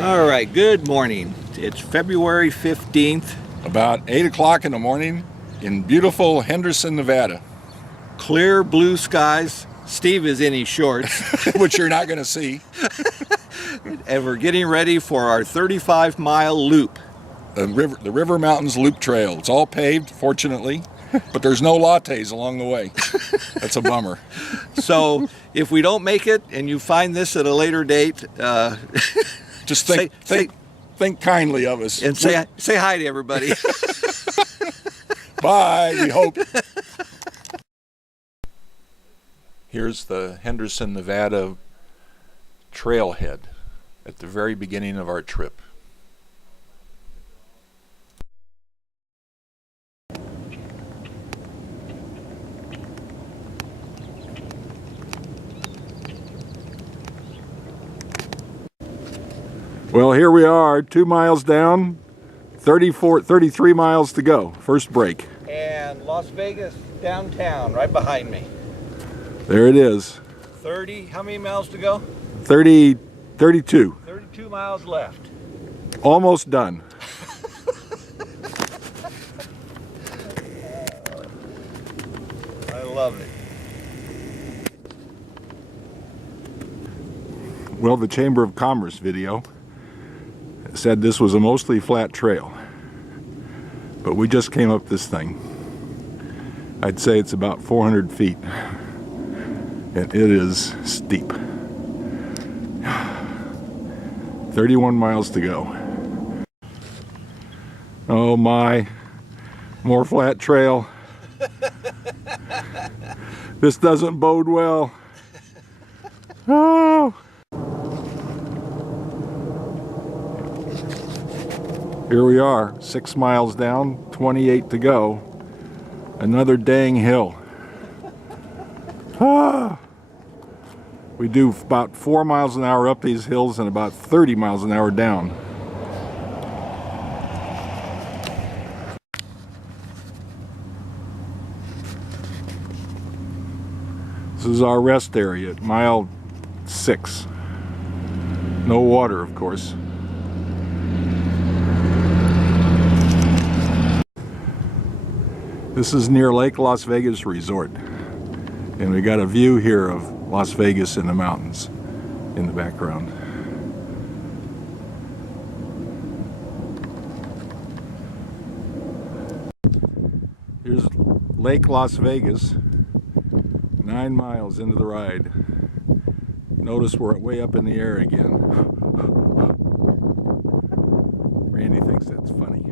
All right, good morning. It's February 15th. About 8 o'clock in the morning in beautiful Henderson, Nevada. Clear blue skies. Steve is in his shorts. Which you're not going to see. And we're getting ready for our 35-mile loop. The River Mountains Loop Trail. It's all paved, fortunately, but there's no lattes along the way. That's a bummer. So if we don't make it and you find this at a later date, just think kindly of us. And say hi to everybody. Bye, we hope. Here's the Henderson, Nevada trailhead at the very beginning of our trip. Well, here we are, 2 miles down, 33 miles to go. First break. And Las Vegas downtown, right behind me. There it is. 30, how many miles to go? 32. 32 miles left. Almost done. I love it. Well, the Chamber of Commerce video said this was a mostly flat trail, but we just came up this thing. I'd say it's about 400 feet, and it is steep. 31 miles to go. Oh my, more flat trail. This doesn't bode well. Oh. Here we are, 6 miles down, 28 to go. Another dang hill. Ah. We do about 4 miles an hour up these hills and about 30 miles an hour down. This is our rest area at mile 6. No water, of course. This is near Lake Las Vegas Resort, and we got a view here of Las Vegas in the mountains in the background. Here's Lake Las Vegas, 9 miles into the ride. Notice we're way up in the air again. Randy thinks that's funny.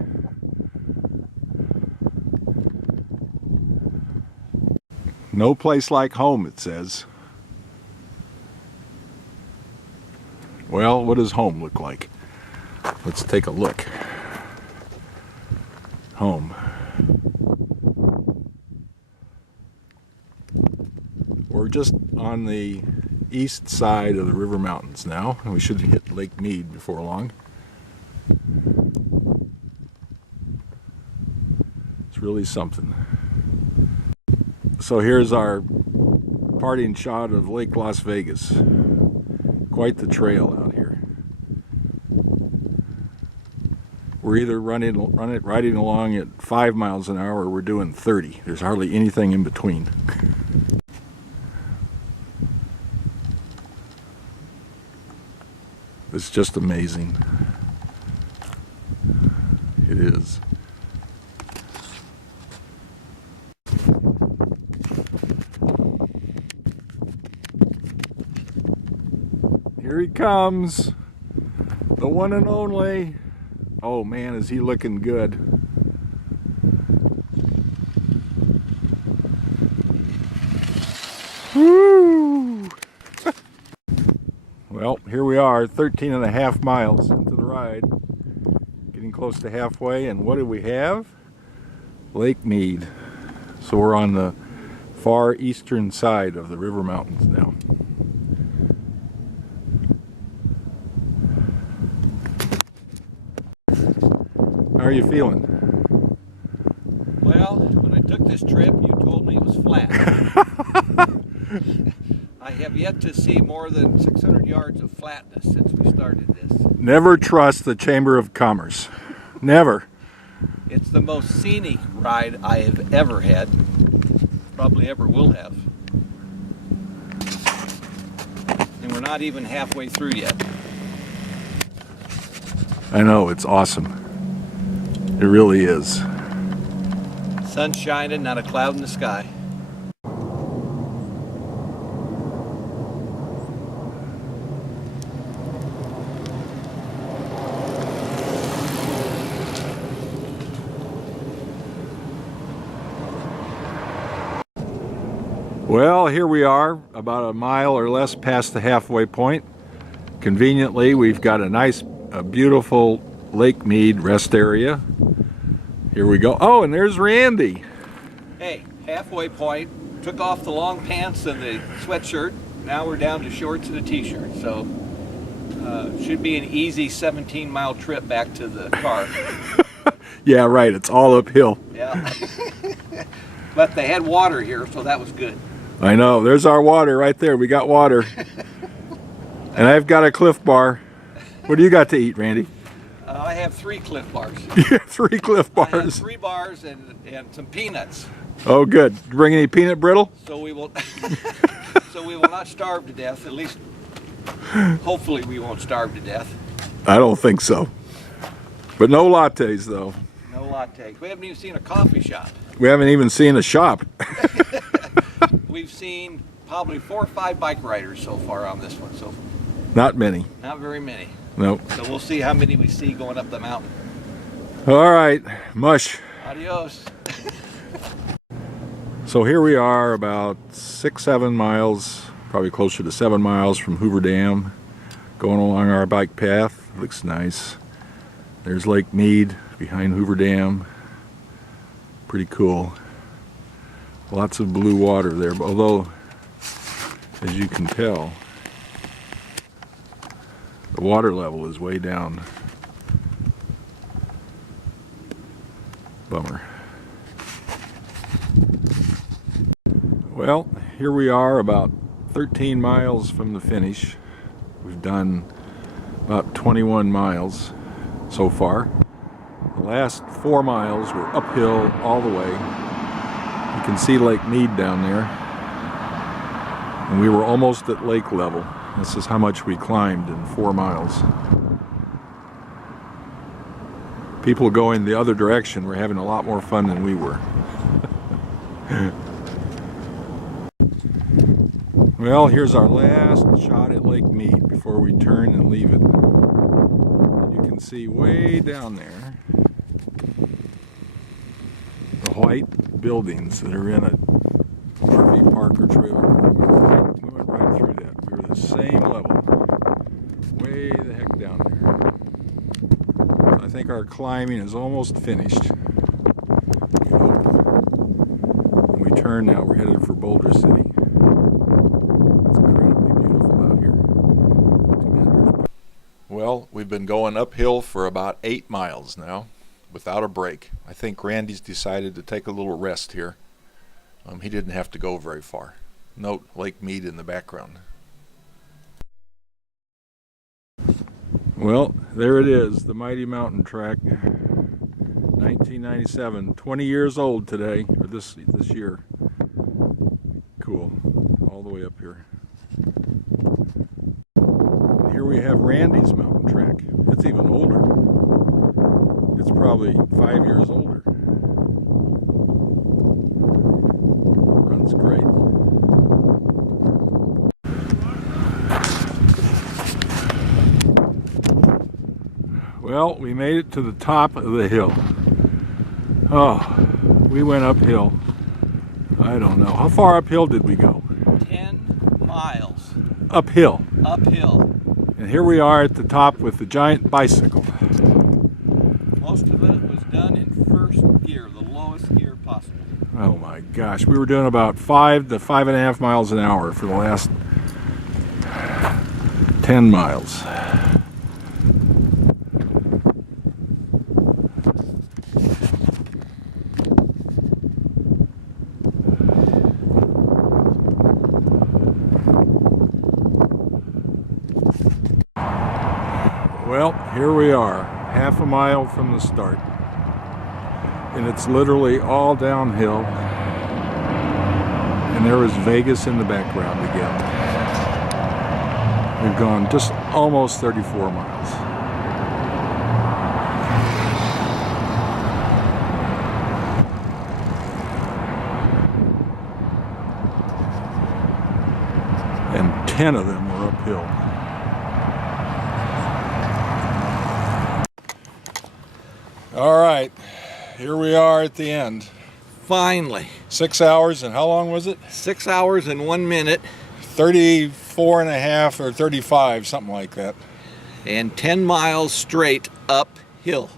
No place like home, it says. Well, what does home look like? Let's take a look. Home. We're just on the east side of the River Mountains now, and we should hit Lake Mead before long. It's really something. So here's our parting shot of Lake Las Vegas. Quite the trail out here. We're either riding along at 5 miles an hour or we're doing 30. There's hardly anything in between. It's just amazing. It is. Here he comes, the one and only. Oh man, is he looking good. Woo! Well, here we are, 13 and a half miles into the ride, getting close to halfway, and what do we have? Lake Mead. So we're on the far eastern side of the River Mountains now. How are you feeling? Well, when I took this trip, you told me it was flat. I have yet to see more than 600 yards of flatness since we started this. Never trust the Chamber of Commerce. Never. It's the most scenic ride I have ever had. Probably ever will have. And we're not even halfway through yet. I know, it's awesome. It really is. Sun shining, not a cloud in the sky. Well, here we are, about a mile or less past the halfway point. Conveniently, we've got a beautiful Lake Mead rest area. Here we go. Oh, and there's Randy. Hey, halfway point. Took off the long pants and the sweatshirt. Now we're down to shorts and a t-shirt. So, should be an easy 17-mile trip back to the car. Yeah, right. It's all uphill. Yeah. But they had water here, so that was good. I know. There's our water right there. We got water. And I've got a Cliff Bar. What do you got to eat, Randy? I have 3 Cliff Bars. You have 3 Cliff I have Bars. 3 bars and some peanuts. Oh, good. You bring any peanut brittle? So we will not starve to death. At least, hopefully, we won't starve to death. I don't think so. But no lattes, though. No lattes. We haven't even seen a coffee shop. We haven't even seen a shop. We've seen probably 4 or 5 bike riders so far on this one. So Not many. not very many. Nope. So we'll see how many we see going up the mountain. All right. Mush. Adios. So here we are about 6-7 miles, probably closer to 7 miles from Hoover Dam, going along our bike path. Looks nice. There's Lake Mead behind Hoover Dam. Pretty cool. Lots of blue water there, although, as you can tell, the water level is way down. Bummer. Well, here we are about 13 miles from the finish. We've done about 21 miles so far. The last 4 miles were uphill all the way. You can see Lake Mead down there. And we were almost at lake level. This is how much we climbed in 4 miles. People going the other direction were having a lot more fun than we were. Well, here's our last shot at Lake Mead before we turn and leave it. And you can see way down there the white buildings that are in a RV park or trailer. We went right through that. We were the same level, way the heck down there. So I think our climbing is almost finished. We hope. When we turn now, we're headed for Boulder City. Well, we've been going uphill for about 8 miles now, without a break. I think Randy's decided to take a little rest here. He didn't have to go very far. Note Lake Mead in the background. Well, there it is, the Mighty Mountain Track, 1997. 20 years old today, or this year. Cool, all the way up here. Here we have Randy's mountain track. It's even older. It's probably 5 years older. Runs great. Well, we made it to the top of the hill. Oh, we went uphill. I don't know. How far uphill did we go? 10 miles. Uphill. Uphill. And here we are at the top with the giant bicycle. Most of it was done in first gear, the lowest gear possible. Oh my gosh, we were doing about 5 to 5.5 miles an hour for the last 10 miles. Well, here we are, half a mile from the start. And it's literally all downhill. And there is Vegas in the background again. We've gone just almost 34 miles. And 10 of them were uphill. All right, here we are at the end. Finally. 6 hours, and how long was it? 6 hours and 1 minute. 34 and a half or 35, something like that. And 10 miles straight uphill.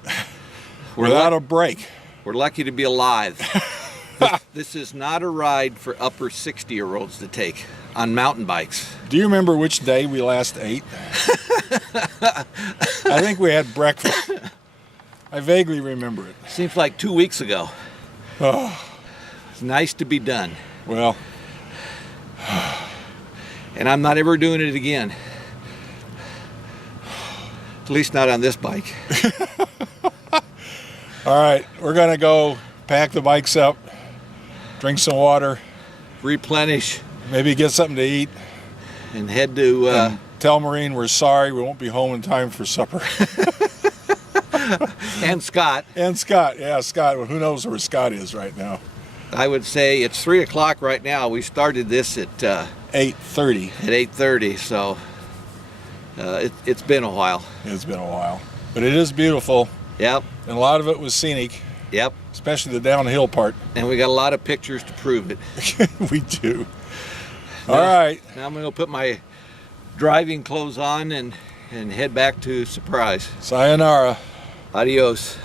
Without a break. We're lucky to be alive. This is not a ride for upper 60-year-olds to take on mountain bikes. Do you remember which day we last ate? I think we had breakfast. I vaguely remember it. Seems like 2 weeks ago. Oh, It's nice to be done. well, And I'm not ever doing it again. At least not on this bike. all right, we're gonna go pack the bikes up, drink some water, Replenish maybe get something to eat, and head to... and tell Maureen we're sorry we won't be home in time for supper. and Scott. And Scott, yeah, Scott, well, who knows where Scott is right now. I would say it's 3 o'clock right now. We started this at 8:30. 8:30, so it's been a while. It's been a while, but it is beautiful, Yep, and a lot of it was scenic, yep. especially the downhill part. And we got a lot of pictures to prove it. We do. All right. Now I'm going to put my driving clothes on and head back to Surprise. Sayonara. Adios.